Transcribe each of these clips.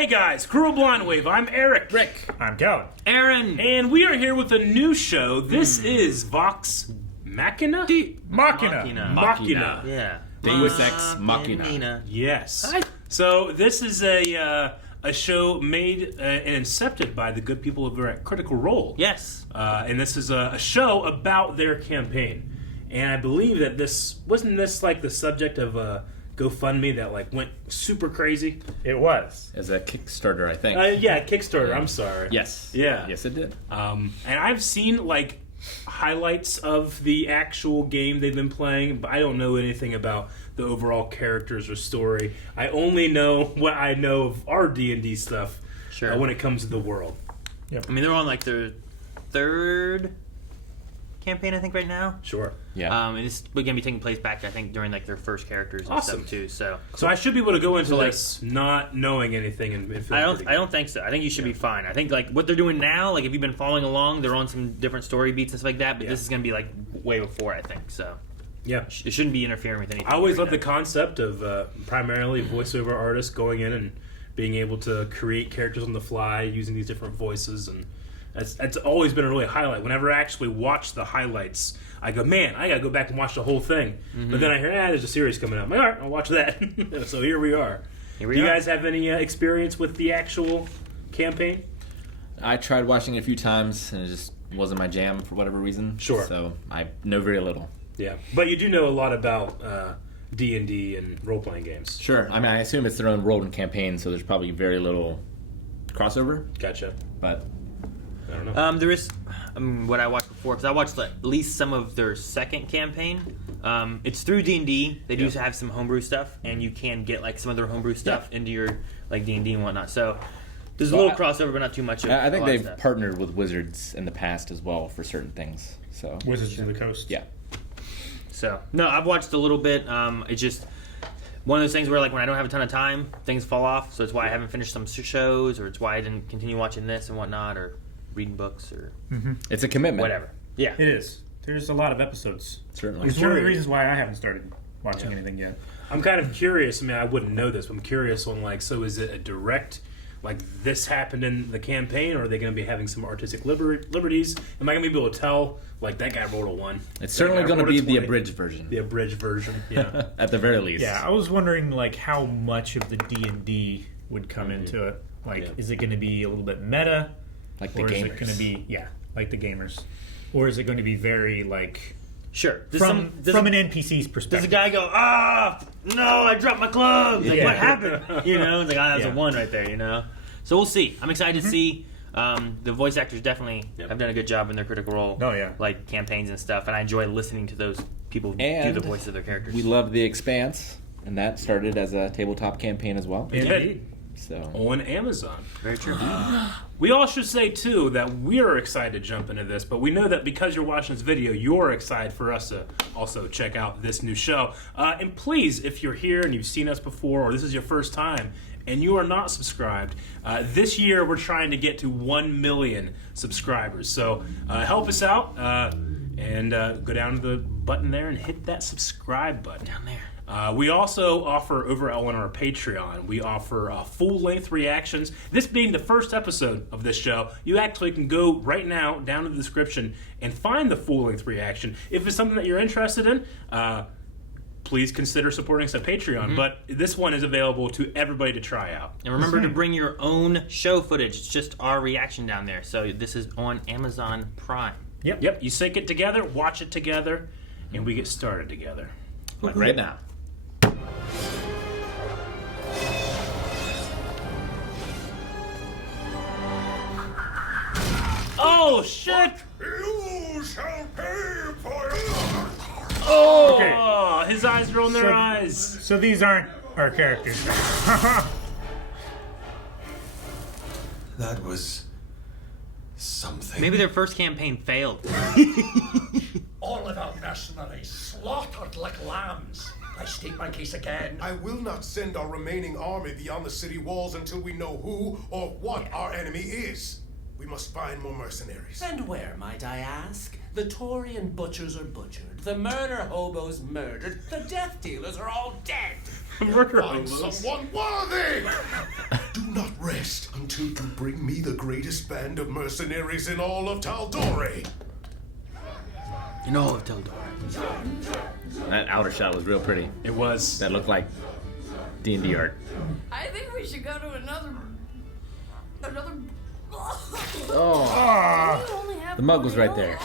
Hey guys, Cruel Blind Wave. I'm Eric. Rick. I'm Calvin. Aaron. And we are here with a new show. This is Vox Machina? Machina. Yeah. Deus Ex Machina. Yes. Hi. So this is a show made and incepted by the good people over at Critical Role. Yes. And this is a show about their campaign. And I believe that wasn't this like the subject of a GoFundMe that like went super crazy? It was. As a Kickstarter, I think. Yeah, Kickstarter. I'm sorry. Yes. Yeah. Yes, it did. And I've seen like highlights of the actual game they've been playing, but I don't know anything about the overall characters or story. I only know what I know of our D&D stuff when it comes to the world. I mean, they're on like their third campaign, I think, right now. Sure. Yeah. And it's going to be taking place back, I think, during like their first characters and Awesome. stuff too. So I should be able to go into like- this not knowing anything and feel I pretty good. don't think so. I think you should be fine. I think like what they're doing now, like if you've been following along, they're on some different story beats and stuff like that. But this is going to be like way before, I think. So Yeah. it shouldn't be interfering with anything. I always right love the now. concept of primarily voiceover artists going in and being able to create characters on the fly using these different voices, and that's always been a really highlight. Whenever I actually watch the highlights, I go, man, I gotta go back and watch the whole thing. But then I hear, there's a series coming up. I'm like, all right, I'll watch that. So here we are. Do you guys have any experience with the actual campaign? I tried watching it a few times, and it just wasn't my jam for whatever reason. Sure. So I know very little. Yeah, but you do know a lot about D&D and role-playing games. Sure. I mean, I assume it's their own role and campaign, so there's probably very little crossover. Gotcha. But I don't know. There is what I watched before, because I watched like, at least some of their second campaign. It's through D&D. They do have some homebrew stuff, and you can get like some of their homebrew stuff into your like D&D and whatnot. So there's a little crossover, but not too much. I think they've partnered with Wizards in the past as well for certain things. So Wizards of the Coast. yeah. So no, I've watched a little bit. It's just one of those things where like when I don't have a ton of time, things fall off. So it's why I haven't finished some shows, or it's why I didn't continue watching this and whatnot, or reading books, or It's a commitment. whatever. Yeah. It is. There's a lot of episodes. Certainly. It's one of the reasons why I haven't started watching anything yet. I'm kind of curious. I mean, I wouldn't know this, but I'm curious on like, so is it a direct, like this happened in the campaign, or are they going to be having some artistic liberties? Am I going to be able to tell, like, that guy rolled a 1? It's certainly going to be the abridged version. The abridged version, yeah. At the very least. Yeah, I was wondering like how much of the D&D would come into it. Like, is it going to be a little bit meta, Like the or is gamers. it going to be like the gamers, or is it going to be very like Sure. from an NPC's perspective? Does a guy go, no, I dropped my clubs. Like, Yeah. what happened? You know, it's like, that's a Yeah. 1 right there, you know? So we'll see. I'm excited to see. The voice actors definitely have done a good job in their Critical Role Oh, yeah. like campaigns and stuff, and I enjoy listening to those people do And the voice of their characters. We love The Expanse, and that started as a tabletop campaign as well. Indeed. So On Amazon. Very true. We all should say, too, that we're excited to jump into this, but we know that because you're watching this video, you're excited for us to also check out this new show. And please, if you're here and you've seen us before, or this is your first time, and you are not subscribed, this year we're trying to get to 1 million subscribers. So help us out and go down to the button there and hit that subscribe button. Down there. We also offer over on our Patreon, we offer full-length reactions. This being the first episode of this show, you actually can go right now down in the description and find the full-length reaction. If it's something that you're interested in, please consider supporting us at Patreon. But this one is available to everybody to try out. And remember to bring your own show footage. It's just our reaction down there. So this is on Amazon Prime. Yep, you sync it together, watch it together, and we get started together. like right now. Oh, shit! You shall pay for it. Oh, Okay. his eyes are on their eyes. So these aren't our characters. That was something. Maybe their first campaign failed. All of our mercenaries slaughtered like lambs. I state my case again. I will not send our remaining army beyond the city walls until we know who or what our enemy is. We must find more mercenaries. And where, might I ask? The Taurian butchers are butchered. The murder hobos murdered. The death dealers are all dead. Murder Find hobos. someone worthy! Do not rage. until you bring me the greatest band of mercenaries in all of Tal'Dorei. In all of Tal'Dorei. That outer shot was real pretty. It was. That looked like D&D art. I think we should go to another. Oh, We only have the mug was one right there.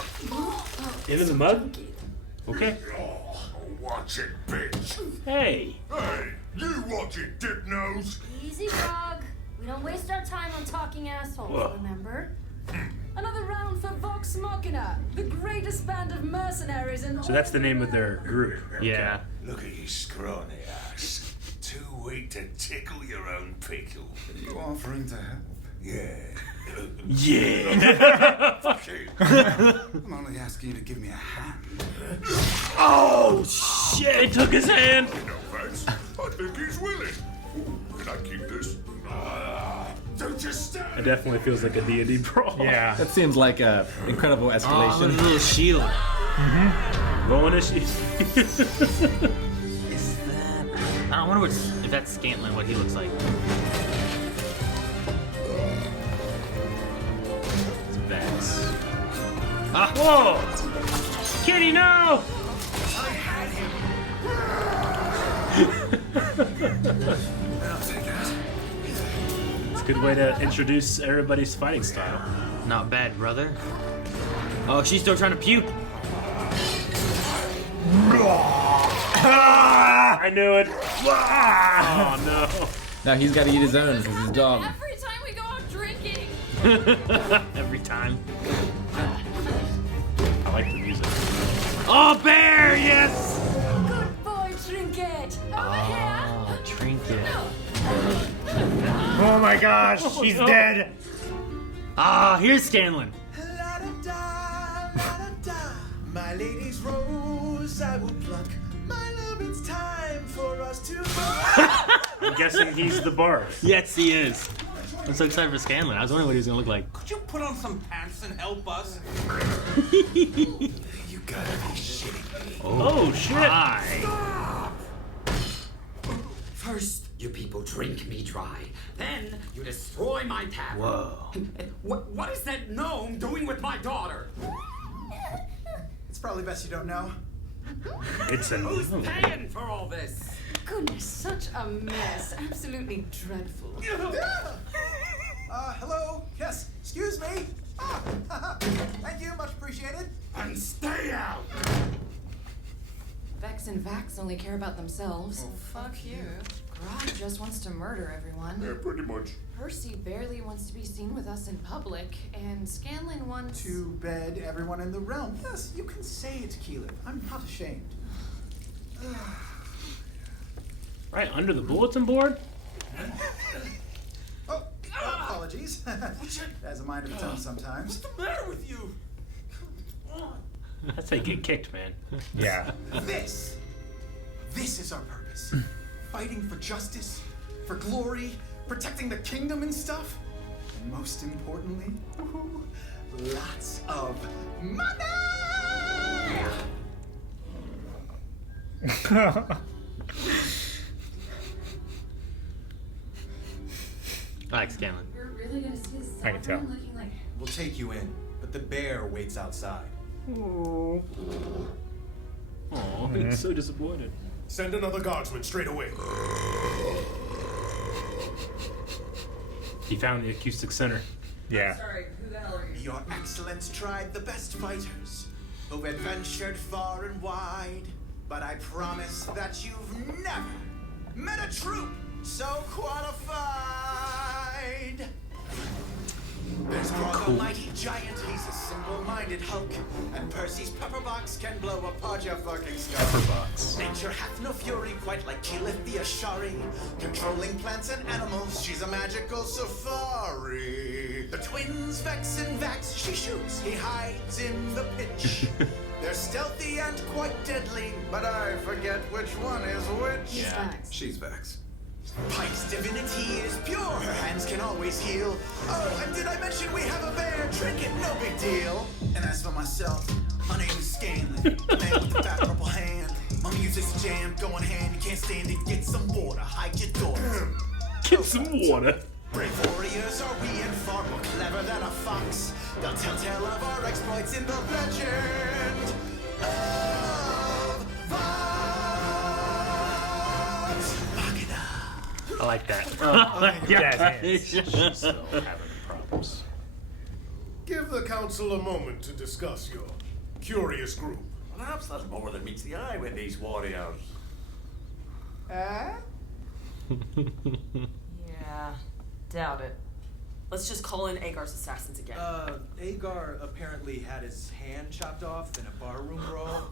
In the mug? Okay. Oh, watch it, bitch. Hey. Hey, you watch it, dip nose. Easy, Frog. We don't waste our time on talking assholes, Whoa. remember? Another round for Vox Machina, the greatest band of mercenaries in So that's the name of their group. Yeah. Look at you scrawny ass. Too weak to tickle your own pickle. Are you offering to help? Yeah. Yeah. Fuck you. I'm only asking you to give me a hand. Oh, shit. It took his hand. No thanks. I think he's willing. Ooh, can I keep this? Don't just stand. It definitely feels like a D&D brawl. Yeah. That seems like a incredible Oh, look escalation. at the little shield. Rolling a sheet. Is that? I wonder if that's Scanlan, what he looks like. It's Vex. Ah, Whoa! Kitty, no! It's a good way to introduce everybody's fighting style. not bad, brother. Oh, she's still trying to puke. I knew it. Oh, no. Now he's got to eat his own because his dog. Every time we go out drinking. Every time. I like the music. Oh, bear, yes! Good boy, Trinket. Over here. Oh, trinket. Oh my gosh, she's dead. Ah, here's Scanlan. My lady's rose I will pluck. My love, it's time for us to I'm guessing he's the bard. Yes, he is. I'm so excited for Scanlan. I was wondering what he was gonna look like. Could you put on some pants and help us? You gotta be shitting me. Oh, shit. Hi. First, you people drink me dry. Then, you destroy my tavern. Whoa. What is that gnome doing with my daughter? It's probably best you don't know. It's a Who's paying for all this? Goodness, such a mess. Absolutely dreadful. Hello? Yes, excuse me. Thank you, much appreciated. And stay out! Vex and Vax only care about themselves. Fuck you. Grog just wants to murder everyone. Yeah, pretty much. Percy barely wants to be seen with us in public, and Scanlan wants... To bed, everyone in the realm. Yes, you can say it's Keelan. I'm not ashamed. right under the bulletin board. Oh, apologies. Has a mind of its own sometimes. What's the matter with you? Come on. That's how you get kicked, man. Yeah. This is our purpose. Fighting for justice, for glory, protecting the kingdom and stuff. And most importantly, lots of money! I like Scanlan. We're really gonna see this I can tell. looking like... We'll take you in, but the bear waits outside. Oh, he's so disappointed. Send another guardsman straight away. He found the acoustic center. Yeah. Sorry, who the hell are you? Your Excellence tried the best fighters who've adventured far and wide, but I promise that you've never met a troop so qualified. There's Grog, a mighty giant, he's a simple-minded hulk, and Percy's pepperbox can blow apart your fucking skull. Pepperbox. Nature hath no fury quite like Keyleth the Ashari. Controlling plants and animals, she's a magical safari. The twins, Vex and Vax, she shoots, he hides in the pitch. They're stealthy and quite deadly, but I forget which one is which. He's Vax. She's Vex. Pike's divinity is pure, her hands can always heal. Oh, and did I mention we have a bear trinket, no big deal. And as for myself, my name is Scanlan, the man with the fat purple hand. My music's jammed, going hand, you can't stand it, get some water, hide your daughter. Get some water. Brave warriors are we and far more clever than a fox. They'll tell of our exploits in the legend of Vox Machina. I like that. She's still having problems. Give the council a moment to discuss your curious group. Perhaps there's more than meets the eye with these warriors. Yeah, doubt it. Let's just call in Agar's assassins again. Agar apparently had his hand chopped off in a barroom brawl.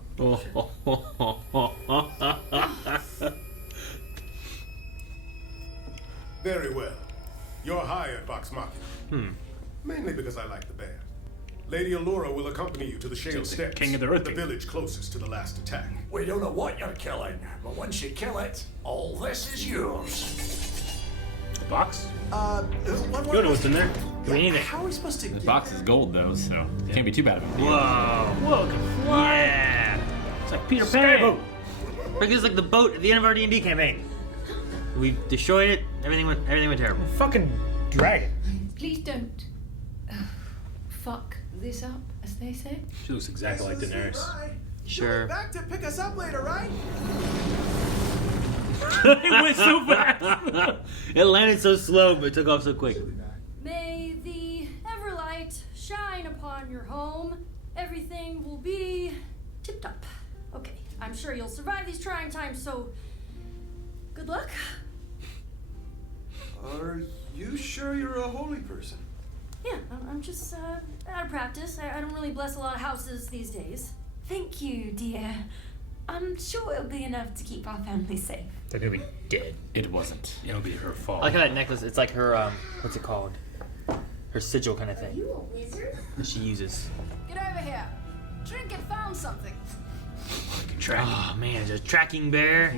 Very well. You're hired, Vox Machina. Mainly because I like the band. Lady Allura will accompany you to the Shale Steps, King of the Earth. the village closest to the last attack. We don't know what you're killing, but once you kill it, all this is yours. The box? One more You know what's in there. We need it. How are we supposed to The get... box is gold though, so it can't be too bad of a deal. Whoa. Whoa, Yeah. it's like Peter Pan. Because it's like the boat at the end of our D&D campaign. We destroyed it. Everything went terrible. Fucking dragon. Please don't fuck this up, as they say. She looks exactly like Daenerys. Sure. Back to pick us up later, right? It went so fast. It landed so slow, but it took off so quick. May the Everlight shine upon your home. Everything will be tip-top. Okay, I'm sure you'll survive these trying times, so good luck. Are you sure you're a holy person? Yeah, I'm just out of practice. I don't really bless a lot of houses these days. Thank you, dear. I'm sure it'll be enough to keep our family safe. They're gonna be dead. It wasn't. It'll be her fault. I like how that necklace, it's like her, what's it called? Her sigil kind of thing You a wizard? that she uses. Get over here. Trinket found something. Oh man, just tracking bear.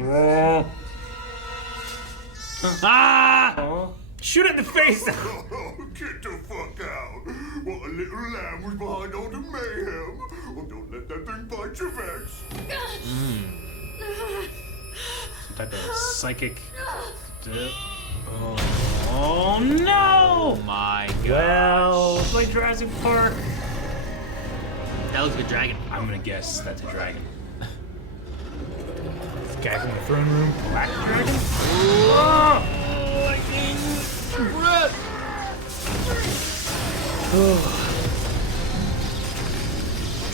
Ah! Shoot it in the face! Get the fuck out! What a little lamb was behind all the mayhem! Well, don't let that thing bite your vex! Some type of psychic. Oh no! My Well, It's like Jurassic Park. That looks like a dragon. I'm gonna guess that's a dragon. this guy from the throne room. Black dragon?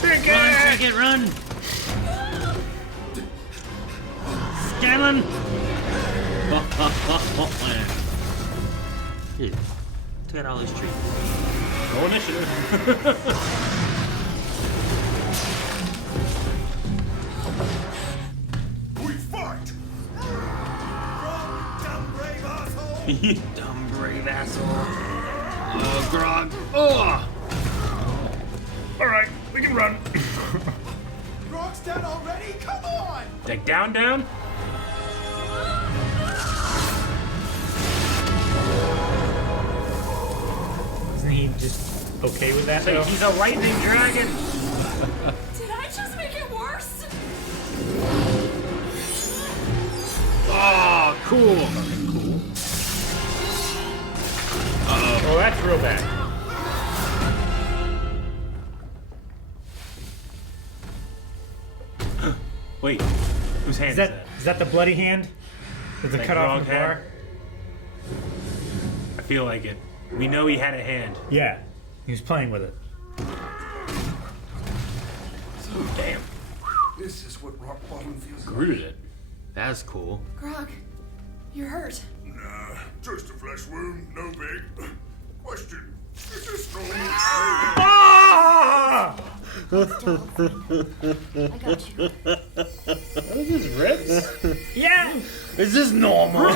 Run, Cricket, run! Scanlan! Dude, took out all these trees. Roll initiative. We fight! Dumb brave asshole! You dumb brave asshole. Oh, Grog. Oh! Alright, we can run. Grog's dead already? Come on! Like down. Isn't he just okay with that, though? He's a lightning dragon. Did I just make it worse? Oh, cool. Oh, that's real bad. Wait, whose hand Is that the bloody hand? With the Like cut off Grog the bar? had? I feel like it. We know he had a hand. Yeah, he was playing with it. Damn. This is what rock bottom feels like. Rooted it. That's cool. Grog, you're hurt. Nah, just a flesh wound, no big. Question, is this normal? Ah! I got you. What is this, ribs? Yeah! Is this normal? I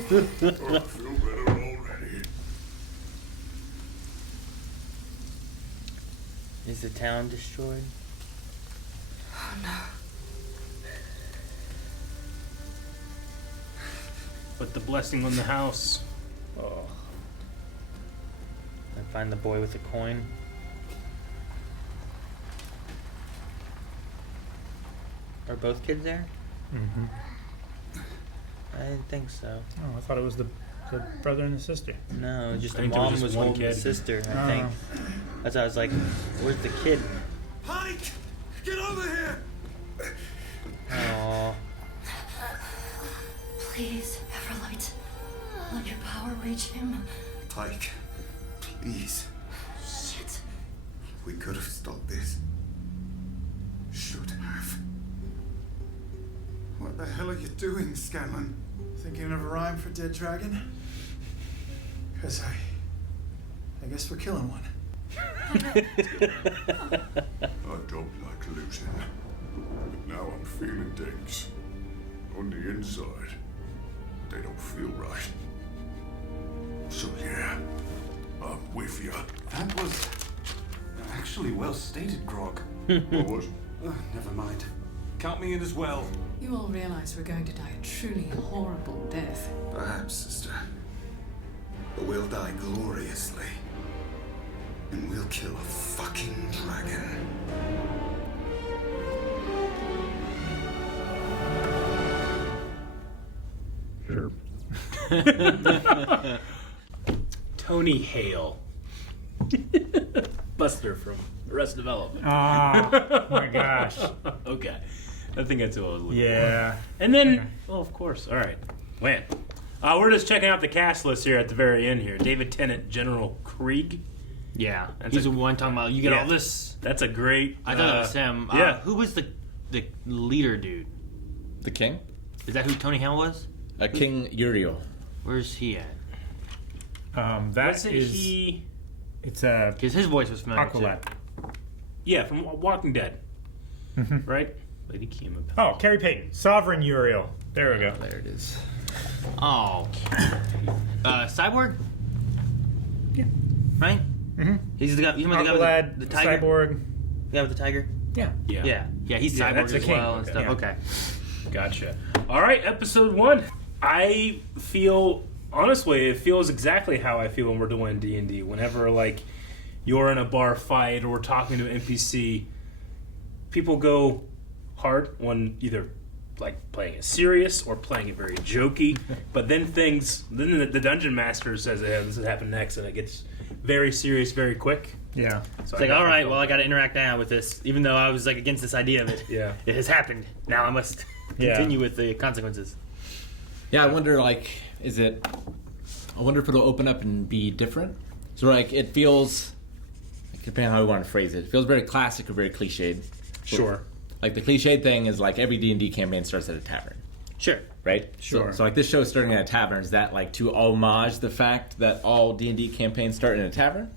feel better already. Is the town destroyed? Oh no. Put the blessing on the house. Oh. And find the boy with the coin. Are both kids there? Mm-hmm. I didn't think so. Oh, I thought it was the The brother and the sister. No, just I the think there was mom just was one holding the kid. sister, I think. That's why I was like, where's the kid? Pike! Get over here! Aww. Please, Everlight, let your power reach him. Pike, please. Shit. We could have stopped this. Should have. What the hell are you doing, Scanlan? Thinking of a rhyme for dead dragon? Because I guess we're killing one. I don't like losing. But now I'm feeling things. On the inside, they don't feel right. So yeah, I'm with you. That was actually well stated, Grog. What was? Never mind. Count me in as well. You all realize we're going to die a truly horrible death. Perhaps, sister. But we'll die gloriously. And we'll kill a fucking dragon. Sure. Tony Hale. Buster from Arrested Development. Oh my gosh. Okay. I think that's what I was looking Yeah. for. And then, well, of course. All right. When? We're just checking out the cast list here at the very end here. David Tennant, General Krieg. Yeah. That's He's the one talking about, you get all this. That's a great... I thought it was him. Yeah. Who was the leader dude? The king? Is that who Tony Hale was? King Uriel. Where's he at? That Wasn't is... he... It's because his voice was familiar Aqualad. Yeah, from Walking Dead. Right? Lady Kima. Oh, Carrie Payton. Sovereign Uriel. There we go. There it is. Oh. Cyborg? Yeah. Right? Mm-hmm. He's the guy, you know the guy Aqualad, with the tiger? Cyborg. The guy with the tiger? Yeah. Yeah, he's Yeah, cyborg that's the as king. well and stuff. Yeah. Okay. Gotcha. All right, episode 1. I feel... Honestly, it feels exactly how I feel when we're doing D&D. Whenever, like, you're in a bar fight or we're talking to an NPC, people go hard on either, like, playing it serious or playing it very jokey. But then the dungeon master says, hey, this will happen next, and it gets very serious very quick. Yeah. So it's like, all right, well, I got to interact now with this, even though I was like against this idea of it. Yeah. It has happened. Now I must continue with the consequences. Yeah, I wonder, like, I wonder if it'll open up and be different. So, like, it feels, depending on how we want to phrase it, it feels very classic or very cliched. Sure. Like, the cliched thing is, like, every D&D campaign starts at a tavern. Sure. Right? Sure. So, like, this show starting at a tavern, is that, like, to homage the fact that all D&D campaigns start in a tavern?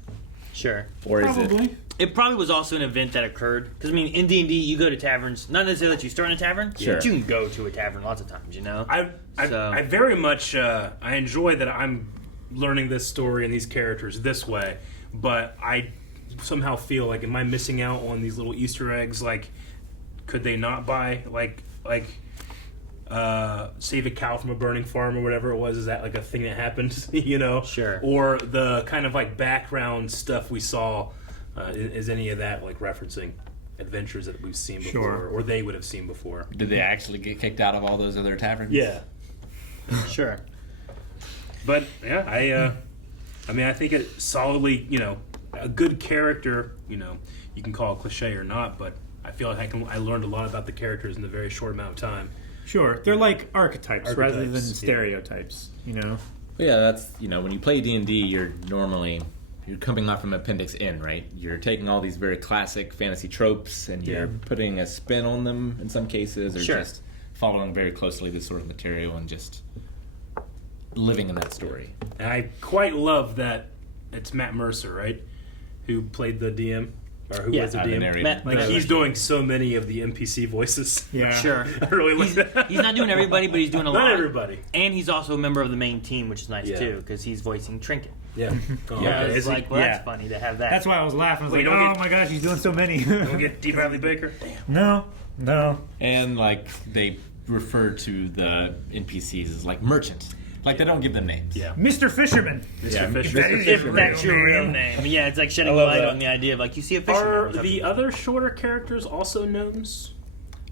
Sure. Or is it... It probably was also an event that occurred. Because, I mean, in D&D, you go to taverns. Not necessarily that you start in a tavern. Sure. But you can go to a tavern lots of times, you know? I very much I enjoy that I'm learning this story and these characters this way, but I somehow feel like, am I missing out on these little Easter eggs? Like, could they not buy save a cow from a burning farm or whatever it was? Is that like a thing that happened? You know? Sure. Or the kind of like background stuff we saw. Is any of that like referencing adventures that we've seen before, or they would have seen before? Did they actually get kicked out of all those other taverns? Yeah. Sure. But yeah, I mean, I think it solidly, a good character. You can call it cliche or not, but I feel like I learned a lot about the characters in a very short amount of time. Sure, they're like archetypes rather than yeah. stereotypes. But yeah, that's when you play D&D, you're coming off from Appendix N, right? You're taking all these very classic fantasy tropes and you're putting a spin on them in some cases, or just following very closely this sort of material and just living in that story. And I quite love that it's Matt Mercer, right? Who played the DM? Or who was the DM? He's doing so many of the NPC voices. Yeah. Sure. I really like that. He's not doing everybody, but he's doing a lot. Not everybody. And he's also a member of the main team, which is nice too, because he's voicing Trinket. Yeah. It's like, that's funny to have that. That's why I was laughing. I was like, oh my gosh, he's doing so many. Don't get D. Bradley Baker. Damn. No. And like they refer to the NPCs as like merchant. Like they don't give them names. Yeah. Mr. Fisherman. Mr. Fisherman. If that's your real name. Yeah, it's like shedding light on the idea of like you see a fisherman. Are the other shorter characters also gnomes?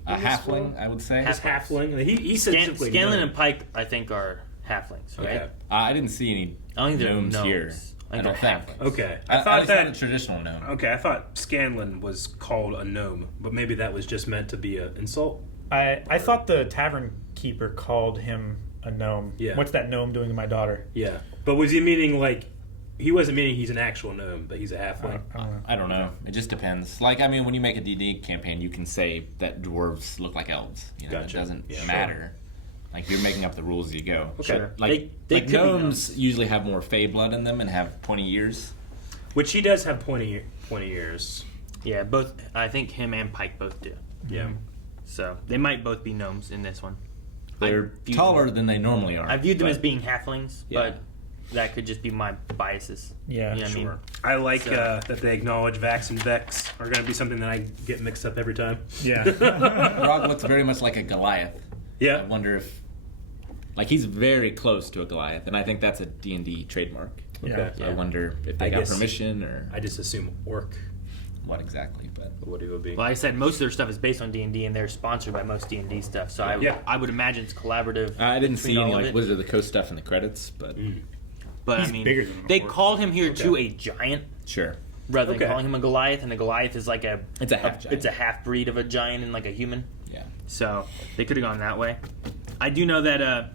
A halfling, I would say. Halfling. He said simply Scanlan gnome. and Pike, I think, are halflings, right? Okay. I didn't see any I don't think they're gnomes here. gnomes. I think don't they're think. halflings. Okay. I thought least that not a traditional gnome. Okay, I thought Scanlan was called a gnome, but maybe that was just meant to be an insult. I thought the tavern keeper called him a gnome. Yeah. What's that gnome doing to my daughter? Yeah, but was he meaning like he wasn't meaning he's an actual gnome, but he's a halfling? I don't know. It just depends. Like, I mean, when you make a D&D campaign, you can say that dwarves look like elves. You know, Gotcha. It doesn't Yeah. Sure. Like, you're making up the rules as you go. Okay. Sure. Like, They like could be gnomes usually have more fey blood in them and have pointy ears. Which he does have pointy ears. Yeah, both. I think him and Pike both do. Yeah. So they might both be gnomes in this one. They're taller than they normally are. I viewed them but- as being halflings, Yeah. but that could just be my biases. Yeah, You know what I mean? Sure. I like So- that they acknowledge Vax and Vex are going to be something that I get mixed up every time. Yeah. Rock looks very much like a Goliath. Yeah. I wonder if... Like, he's very close to a Goliath, and I think that's a D&D trademark. Okay. So I wonder if they I got guess- permission or I just assume orc. what exactly, but... What he would be. Well, like I said, most of their stuff is based on D&D, and they're sponsored by most D&D stuff. So I would imagine it's collaborative. I didn't between see any all of like it. Wizard of the Coast stuff in the credits, but But He's I mean, bigger than a they horse. called him here to a giant sure. rather than Okay. calling him a Goliath, and the Goliath is like It's a half giant. It's a half breed of a giant and like a human. Yeah. So they could have gone that way. I do know that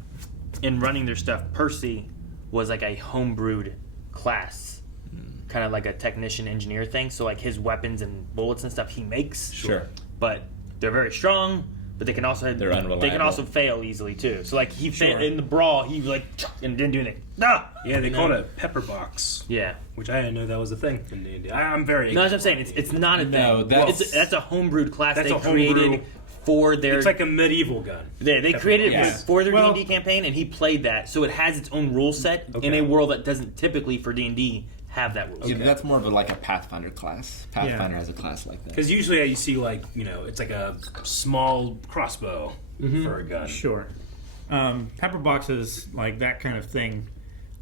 in running their stuff, Percy was like a homebrewed class, kind of like a technician engineer thing. So like his weapons and bullets and stuff he makes. Sure. But they're very strong. But they can also They're unreliable. They can also fail easily too. So like he Sure. in the brawl, he like and didn't do anything. Ah! Yeah, they You called know? it pepper box. Yeah. Which I didn't know that was a thing in D&D. I'm very. No, that's what I'm saying. It's not a thing. No, That's a homebrewed class That's they a homebrew- created for their. It's like a medieval gun. They Pepper created box. it for their Well- D&D campaign, and he played that, so it has its own rule set in Okay. a world that doesn't typically for D&D have that rule. Yeah, set. that's more of like a Pathfinder class. Pathfinder has a class like that. Because usually you see like it's like a small crossbow for a gun. Sure. Pepper boxes, like that kind of thing.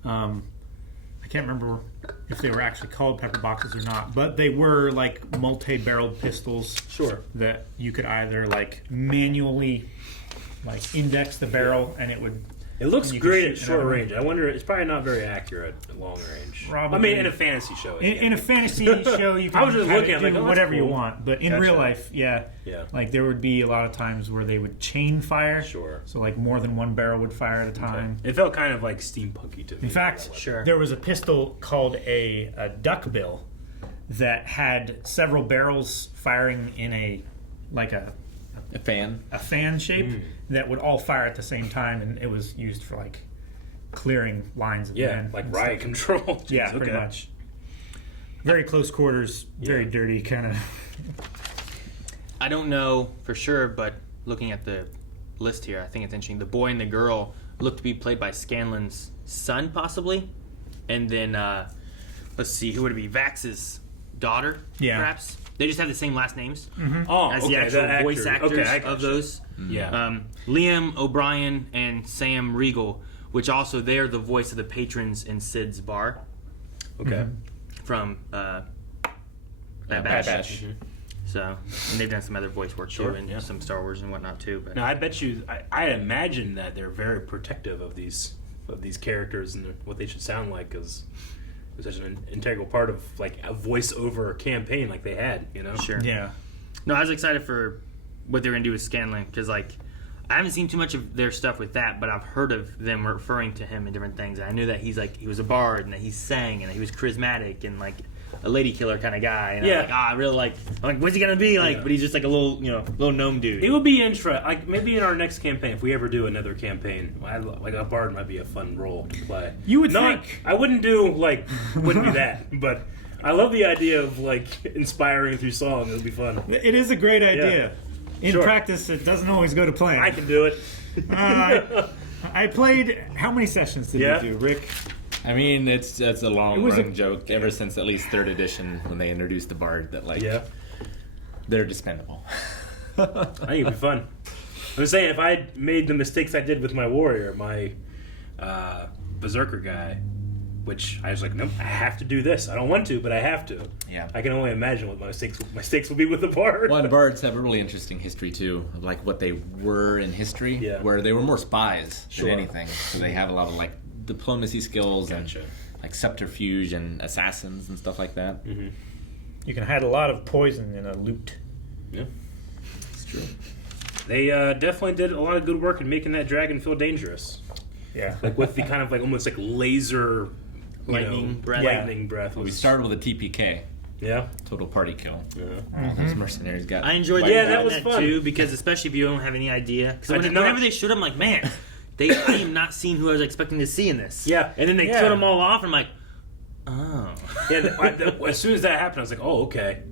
I can't remember if they were actually called pepper boxes or not, but they were like multi-barreled pistols. Sure. That you could either like manually like index the barrel and it would. It looks and you could great shoot at short another- range. I wonder, it's probably not very accurate at long range. Probably. I mean, in a fantasy show. In a fantasy show, you can I was just kinda looking, I'm do like, oh, that's whatever you cool. want, but in Gotcha. real life, yeah, like there would be a lot of times where they would chain fire. Sure. So like more than one barrel would fire at a time. It felt kind of like steampunky to me. In fact, there was a pistol called a duckbill that had several barrels firing in a fan shape that would all fire at the same time, and it was used for like clearing lines of men. like and riot stuff. control. Yeah, Jeez, pretty okay. much. Very close quarters, very dirty kind of. I don't know for sure, but looking at the list here, I think it's interesting. The boy and the girl look to be played by Scanlan's son, possibly. And then, let's see, who would it be? Vax's daughter, Yeah. perhaps? They just have the same last names Oh, as okay, the actual the voice actor. actors Okay, I of gotcha. those. Yeah. Liam O'Brien and Sam Riegel, which also they're the voice of the patrons in Sid's bar. Okay. From Bad Batch. So, and they've done some other voice work Sure, too, and yeah. some Star Wars and whatnot too. But Now, I bet you, I imagine that they're very protective of these characters and what they should sound like, because it was such an integral part of like a voiceover campaign like they had, Sure. Yeah. No, I was excited for what they're gonna do with Scanlan because like I haven't seen too much of their stuff with that, but I've heard of them referring to him in different things. And I knew that he was a bard and that he sang and that he was charismatic and like a lady killer kind of guy. And Yeah. I'm like, I really like. I'm like, what's he gonna be like? Yeah. But he's just like a little gnome dude. It would be interesting. Like maybe in our next campaign, if we ever do another campaign, like a bard might be a fun role to play. You would Not, think. I wouldn't do that, but I love the idea of like inspiring through song. It would be fun. It is a great idea. In Sure. practice, it doesn't always go to plan. I can do it. I played. How many sessions did Yeah. you do, Rick? I mean, it's a It long was running joke ever since at least 3rd edition when they introduced the bard that they're dispendable. I think it'd be fun. I'm saying if I made the mistakes I did with my warrior, my berserker guy, which I was like, nope, I have to do this. I don't want to, but I have to. Yeah. I can only imagine what my mistakes will be with the bard. Well, and bards have a really interesting history too, of like what they were in history, where they were more spies than anything. So they have a lot of like diplomacy skills and like subterfuge and assassins and stuff like that. Mm-hmm. You can hide a lot of poison in a loot. Yeah, it's true. They definitely did a lot of good work in making that dragon feel dangerous. Yeah, like with the kind of like almost like laser lightning breath. Well, we started with a TPK. Yeah, total party kill. Yeah, those mercenaries got. I enjoyed that was fun too, because especially if you don't have any idea. Because whenever they showed, I'm like, man, I am not seeing who I was expecting to see in this. Yeah, and then they killed them all off. And I'm like, oh. Yeah, as soon as that happened, I was like, oh, okay.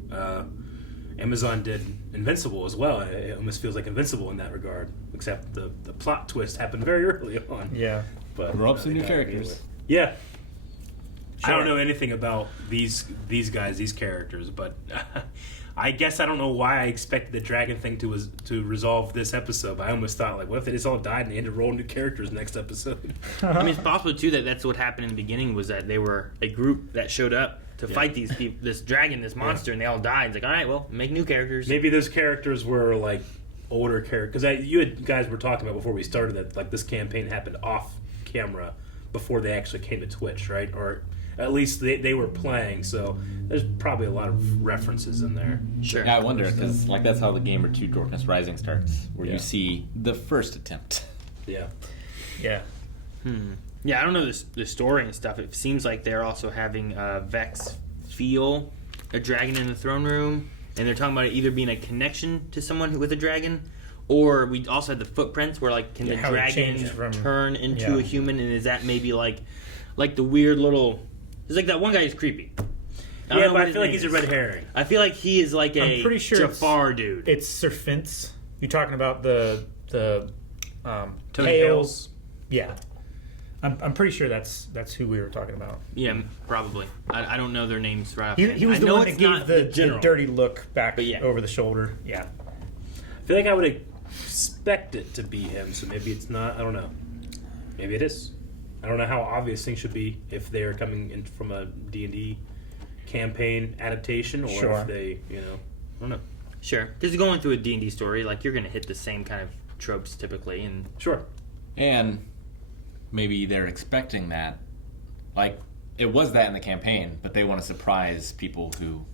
Amazon did Invincible as well. It almost feels like Invincible in that regard, except the plot twist happened very early on. Yeah, but grow up some new characters. Yeah. Sure. I don't know anything about these guys, these characters, but I guess I don't know why I expected the dragon thing to resolve this episode. But I almost thought, like, what if they just all died and they had to roll new characters next episode? I mean, it's possible too that that's what happened in the beginning, was that they were a group that showed up to fight these people, this dragon, this monster, and they all died. It's like, all right, well, make new characters. Maybe those characters were like older characters, because you guys were talking about before we started that like this campaign happened off camera before they actually came to Twitch, right? Or at least they were playing, so there's probably a lot of references in there. Sure. Yeah, I wonder, because like that's how the Gamer 2 Darkness Rising starts, where you see the first attempt. Yeah. Yeah. Yeah, I don't know the story and stuff. It seems like they're also having Vex feel a dragon in the throne room, and they're talking about it either being a connection to someone with a dragon, or we also had the footprints where like can the dragon turn into a human, and is that maybe like the weird little... It's like that one guy who's creepy. Yeah, but I feel like he's a red herring. I feel like he is like I'm pretty sure Jafar dude. It's Sir Fince. You're talking about the Tony Hales. Yeah. I'm pretty sure that's who we were talking about. Yeah, probably. I don't know their names right off. He was the one that gave the dirty look back over the shoulder. Yeah. I feel like I would expect it to be him, so maybe it's not. I don't know. Maybe it is. I don't know how obvious things should be if they're coming in from a D&D campaign adaptation, or if they, I don't know. Sure, because going through a D&D story, like you're going to hit the same kind of tropes typically, and and maybe they're expecting that, like it was that in the campaign, but they want to surprise people who,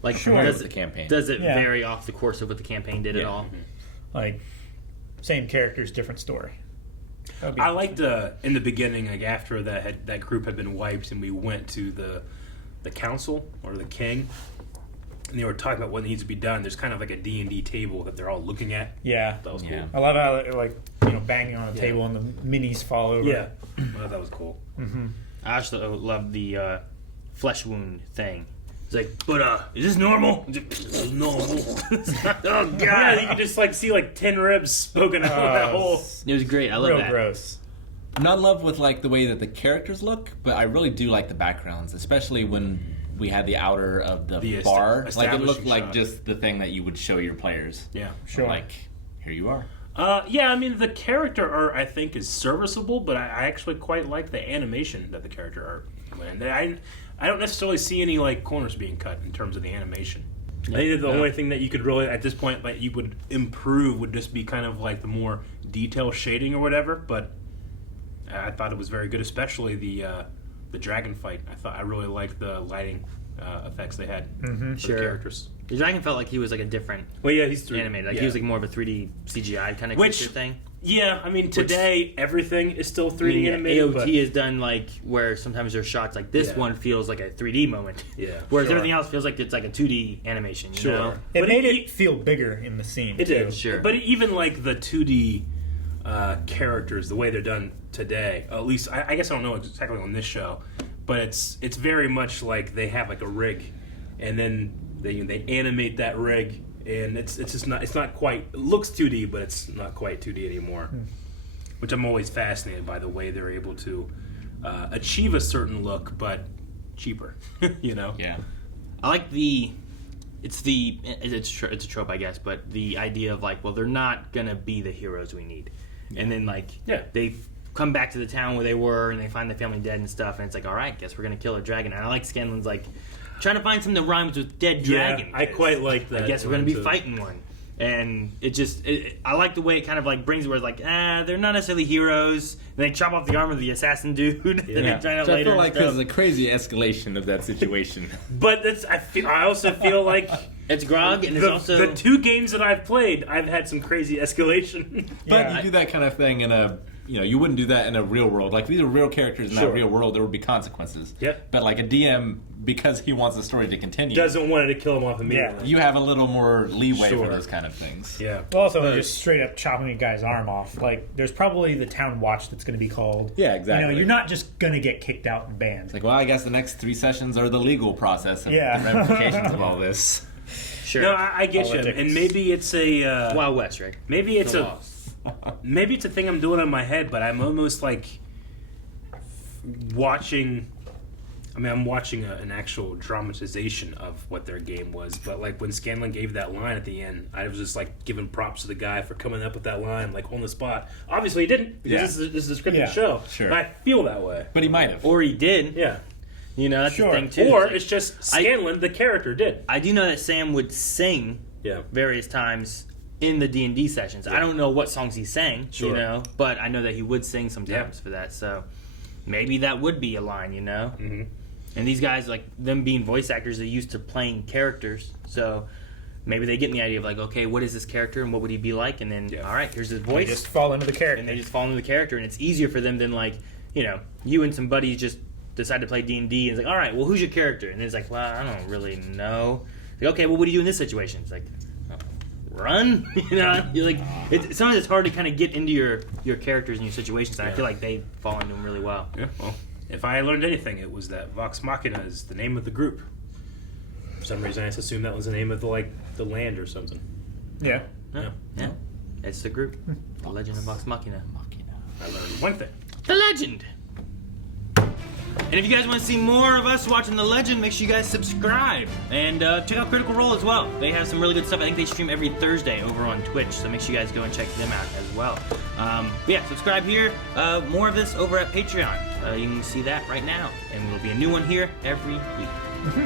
like does the campaign. Does it vary off the course of what the campaign did at all? Mm-hmm. Like same characters, different story. I liked in the beginning, like after that group had been wiped, and we went to the council or the king, and they were talking about what needs to be done. There's kind of like a D&D table that they're all looking at. Yeah, that was cool. I love how they're like banging on the table and the minis fall over. Yeah, that was cool. Mm-hmm. I also love the flesh wound thing. It's like, but is this normal? It's normal. Oh god! Yeah, you can just like see like 10 ribs poking out of that hole. It was great. I love that. Gross. I'm not in love with like the way that the characters look, but I really do like the backgrounds, especially when we had the outer of the bar. Like it looked like just the thing that you would show your players. Yeah, sure. Like, here you are. Yeah, I mean the character art I think is serviceable, but I actually quite like the animation that the character art went. I don't necessarily see any like corners being cut in terms of the animation. I think the only thing that you could really at this point like you would improve would just be kind of like the more detail shading or whatever. But I thought it was very good, especially the dragon fight. I really liked the lighting effects they had for the characters. The dragon felt like he was like a different. Well, yeah, he's animated. Like he was like more of a 3D CGI kind of creature thing. Yeah, I mean today everything is still 3D animated. AOT is done like where sometimes there's shots like this one feels like a 3D moment. Yeah, whereas everything else feels like it's like a 2D animation. You know? It made it feel bigger in the scene. It did, sure. But even like the 2D characters, the way they're done today, at least I guess I don't know exactly on this show, but it's very much like they have like a rig, and then they animate that rig. And it's just not, it's not quite, it looks 2D, but it's not quite 2D anymore. Which I'm always fascinated by the way they're able to achieve a certain look, but cheaper, Yeah. I like it's a trope, I guess, but the idea of like, well, they're not going to be the heroes we need. And then like, they come back to the town where they were, and they find the family dead and stuff, and it's like, all right, guess we're gonna kill a dragon. And I like Scanlan's like trying to find something that rhymes with dead dragon. I quite like that. I guess we're gonna be fighting one. And I like the way it kind of like brings it where it's like, they're not necessarily heroes. And they chop off the arm of the assassin dude. And they try out So I later feel like and there's stuff. a crazy escalation of that situation. But I also feel like it's grog, and it's also the 2 games that I've played. I've had some crazy escalation. But you do that kind of thing in a, you wouldn't do that in a real world. Like, these are real characters in that real world. There would be consequences. Yeah. But like a DM, because he wants the story to continue, doesn't want to kill him off immediately. You have a little more leeway for those kind of things. Yeah. Well, also, just straight up chopping a guy's arm off. Like, there's probably the town watch that's going to be called. Yeah, exactly. You're not just going to get kicked out and banned. It's like, well, I guess the next 3 sessions are the legal process and the ramifications of all this. Sure. No, I get you, and maybe it's a Wild West, right? Maybe it's maybe it's a thing I'm doing in my head, but I'm almost like watching. I mean, I'm watching an actual dramatization of what their game was, but like when Scanlan gave that line at the end, I was just like giving props to the guy for coming up with that line, like on the spot. Obviously, he didn't because this is a scripted show. Sure. But I feel that way. But he might have, or he did. Yeah. That's the thing too. Or it's just Scanlan, the character, did. I do know that Sam would sing various times in the D&D sessions. I don't know what songs he sang, but I know that he would sing sometimes for that. So maybe that would be a line, Mm-hmm. And these guys, like them being voice actors, they're used to playing characters. So maybe they get the idea of like, okay, what is this character and what would he be like? And then, all right, here's his voice. They just fall into the character. And they just fall into the character. And it's easier for them than like, you and some buddies just decide to play D&D. And it's like, all right, well, who's your character? And it's like, well, I don't really know. It's like, okay, well, what do you do in this situation? It's like, run? You're like, sometimes it's hard to kind of get into your characters and your situations. And I feel like they fall into them really well. Yeah, well, if I learned anything, it was that Vox Machina is the name of the group. For some reason, I just assumed that was the name of the land or something. Yeah. Yeah. It's the group. The Legend of Vox Machina. I learned one thing. The Legend! And if you guys want to see more of us watching The Legend, make sure you guys subscribe. And check out Critical Role as well. They have some really good stuff. I think they stream every Thursday over on Twitch, so make sure you guys go and check them out as well. Subscribe here. More of this over at Patreon. You can see that right now. And there'll be a new one here every week.